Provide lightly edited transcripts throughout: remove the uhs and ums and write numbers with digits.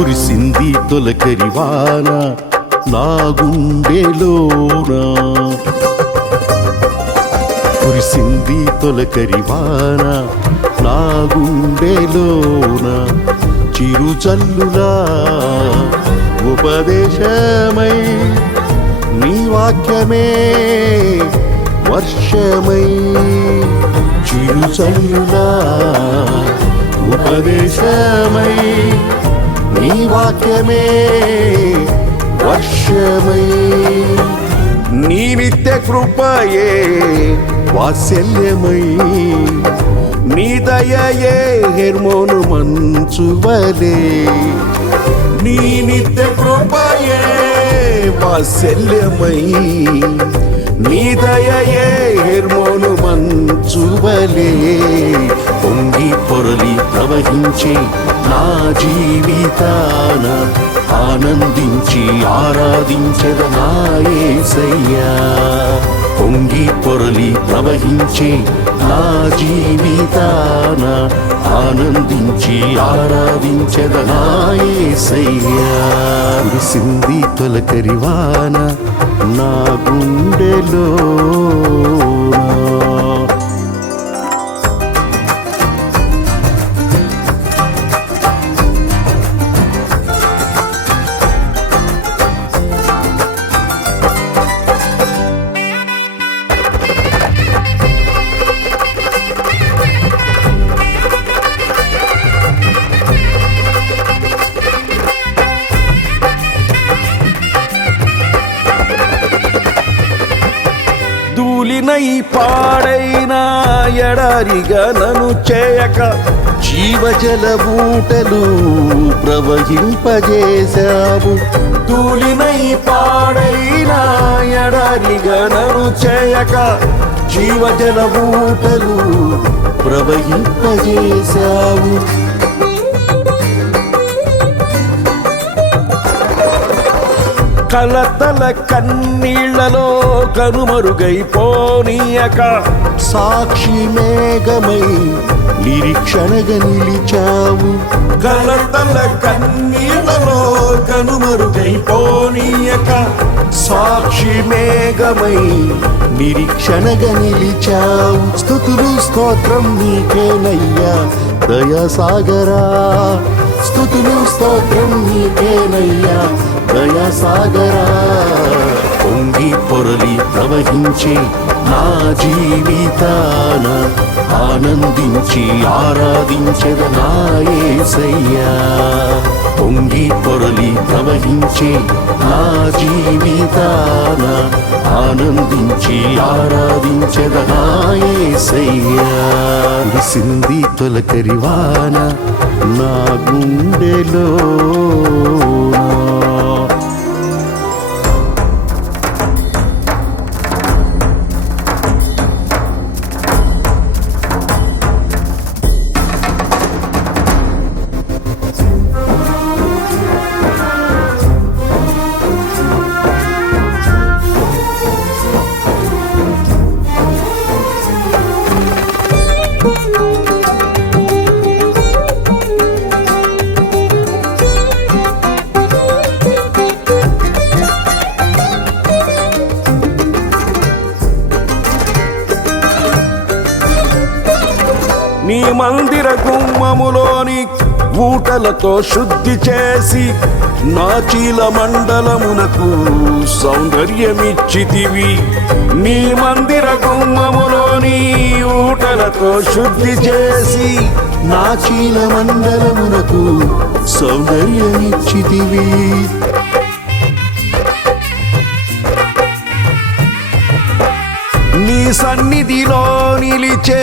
కురిసింది తొలకరివాన నా గుండెలోన, కురిసింది తొలకరివాన నా గుండెలోన, చిరుచల్లులా ఉపదేశమై నీ వాక్యమే వర్షమై, చిరుచల్లులా ఉపదేశమై నీ వాక్యమే వర్షమై, నీ నిత్య కృపయే వాత్సల్యమై, నీ దయయే హెర్మోను మంచువలే, నీ నిత్య కృపయే వాత్సల్యమై, నీ దయయే హెర్మోను మంచువలే, పొంగి పొరలి ప్రవహించే నా జీవితాన ఆనందించి ఆరాధించెద నా యేసయ్యా, పొంగి పొరలి ప్రవహించే నా జీవితాన ఆనందించి ఆరాధించెద నా యేసయ్యా. కురిసింది తొలకరివాన నా గుండెలోన. ధూళినై పాడైన ఎడారిగా నన్ను చేయక జీవజల బూటలు ప్రవహింపజేశావు, ధూళినై పాడైన ఎడారిగా నన్ను చేయక జీవజల బూటలు ప్రవహింపజేశావు, కలతల కన్నీళ్లలో కనుమరుగైపోనీయక సాక్షి మేఘమై నిరీక్షణగా నిలిచావు, కలతల కన్నీళ్లలో కనుమరుగైపోనీయక సాక్షి మేఘమై నిరీక్షణగా నిలిచావు, స్తుతులు స్తోత్రం నీకేనయ్యా దయాసాగరా, స్తుతులు స్తోత్రం నీకేనయ్యా దయాసాగరా, పొంగి పొరలి ప్రవహించే నా జీవితాన ఆనందించి ఆరాధించెద నా యేసయ్యా, పొంగి పొరలి ప్రవహించే నా జీవితాన ఆనందించి ఆరాధించెద నా యేసయ్యా. కురిసింది తొలకరివాన నా గుండెలోన. నీ మందిర గుమ్మములోని ఊటలతో శుద్ధి చేసి నా చీల మండలమునకు సౌందర్యమిచ్చితివి, నీ మందిర గుమ్మములోని ఊటలతో శుద్ధి చేసి నా చీల మండలమునకు సౌందర్యమిచ్చితివి, నీ సన్నిధిలో నిలిచే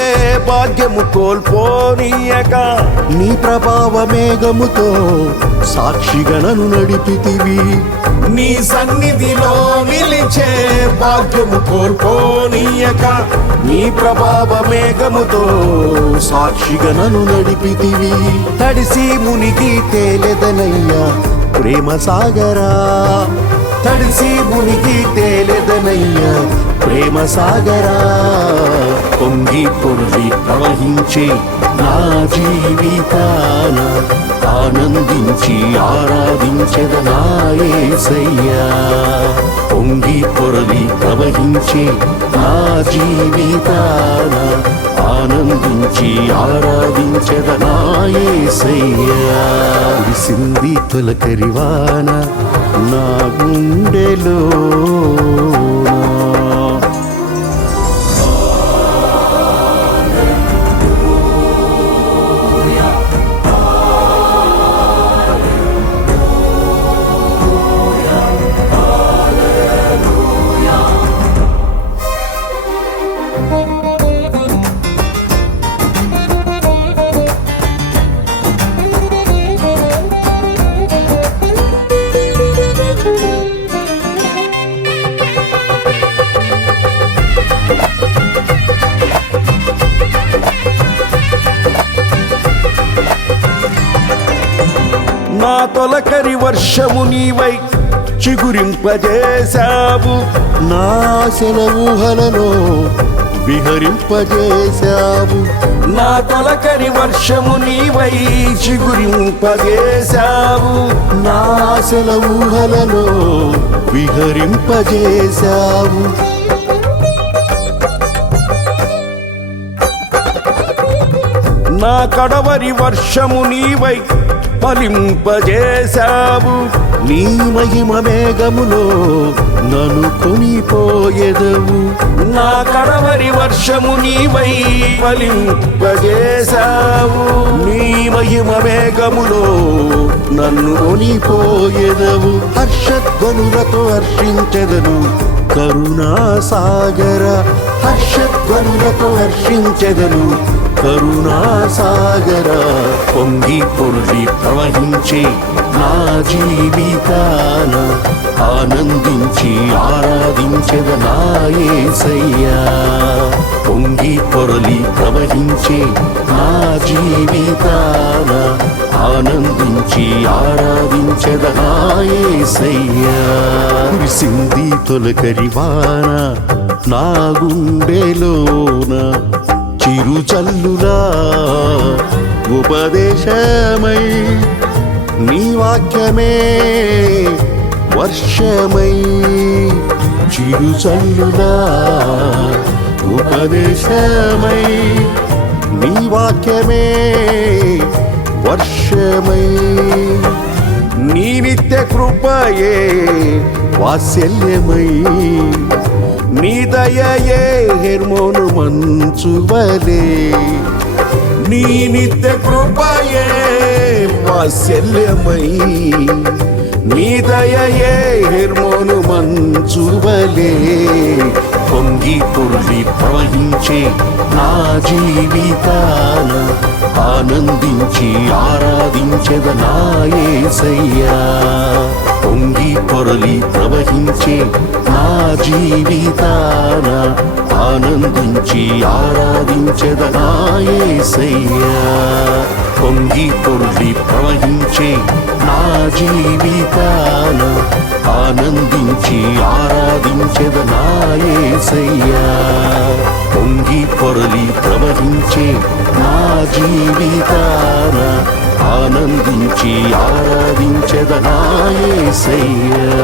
భాగ్యము కోల్పోనీయక నీ ప్రభావ మేఘముతో సాక్షిగా నన్ను నడిపితివి, నీ సన్నిధిలో నిలిచే భాగ్యము కోల్పోనీయక నీ ప్రభావ మేఘముతో సాక్షిగా నన్ను నడిపితివి, తడిసి మునిగి తేలెదనయ్యా ప్రేమ సాగరా, తడిసి మునిగి తేలెదనయ్యా ప్రేమ సాగరా, పొంగి పొర్లి ప్రవహించే నా జీవితాన ఆనందించి ఆరాధించెద నా యేసయ్యా. పొంగి పొరలి ప్రవహించే నా జీవితాన ఆనందించి ఆరాధించెద నా యేసయ్యా. కురిసింది తొలకరివాన నా గుండెలో. నా తొలకరి వర్షము నీవై చిగురింపజేశావు. నా సెలవుహలలో విహరింపజేశావు. నా తొలకరి వర్షము నీవై చిగురింపజేశావు. నా సెలవుహలలో విహరింపజేశావు. నా కడవరి వర్షము నీవై ఫలింపజేశావు. నీ మహిమ మేఘములో నన్ను కొనిపోయెదవు. నా కడవరి వర్షము నీవై ఫలింపజేశావు. నీ మహిమ మేఘములో నన్ను కొనిపోయెదవు. హర్షధ్వనులతో హర్షించెదను కరుణా సాగర. హర్షధ్వనులతో హర్షించెదను కరుణా సాగర. పొంగి పొర్లి ప్రవహించే నా జీవితాన ఆనందించి ఆరాధించెద నా యేసయ్యా. పొంగి పొరలి ప్రవహించే నా జీవితాన ఆనందించి ఆరాధించెద నా యేసయ్యా. కురిసింది తొలకరివాన నా గుండెలోన చిరుచల్లులా ఉపదేశమై. నీ వాక్యమే వర్షమై. చిరుచల్లులా ఉపదేశమై. నీ వాక్యమే వర్షమై. నీ నిత్య కృపయే వాత్సల్యమై. నీ దయయే హెర్మోను మంచువలే. నీ నిత్య కృపయే వాత్సల్యమై. నీ దయయే హెర్మోను మంచువలే. పొంగి పొర్లి ప్రవహించే నా జీవితాన ఆనందించి ఆరాధించెద నా యేసయ్యా. పొంగి పొరలి ప్రవహించే నా జీవితాన ఆనందించి ఆరాధించెద నా యేసయ్యా. పొంగి పొర్లి ప్రవహించే నా జీవితాన ఆనందించి ఆరాధించెద నా యేసయ్యా. పొంగి పొరలి ప్రవహించే నా జీవితాన ఆనందించి ఆరాధించెద నా యేసయ్యా.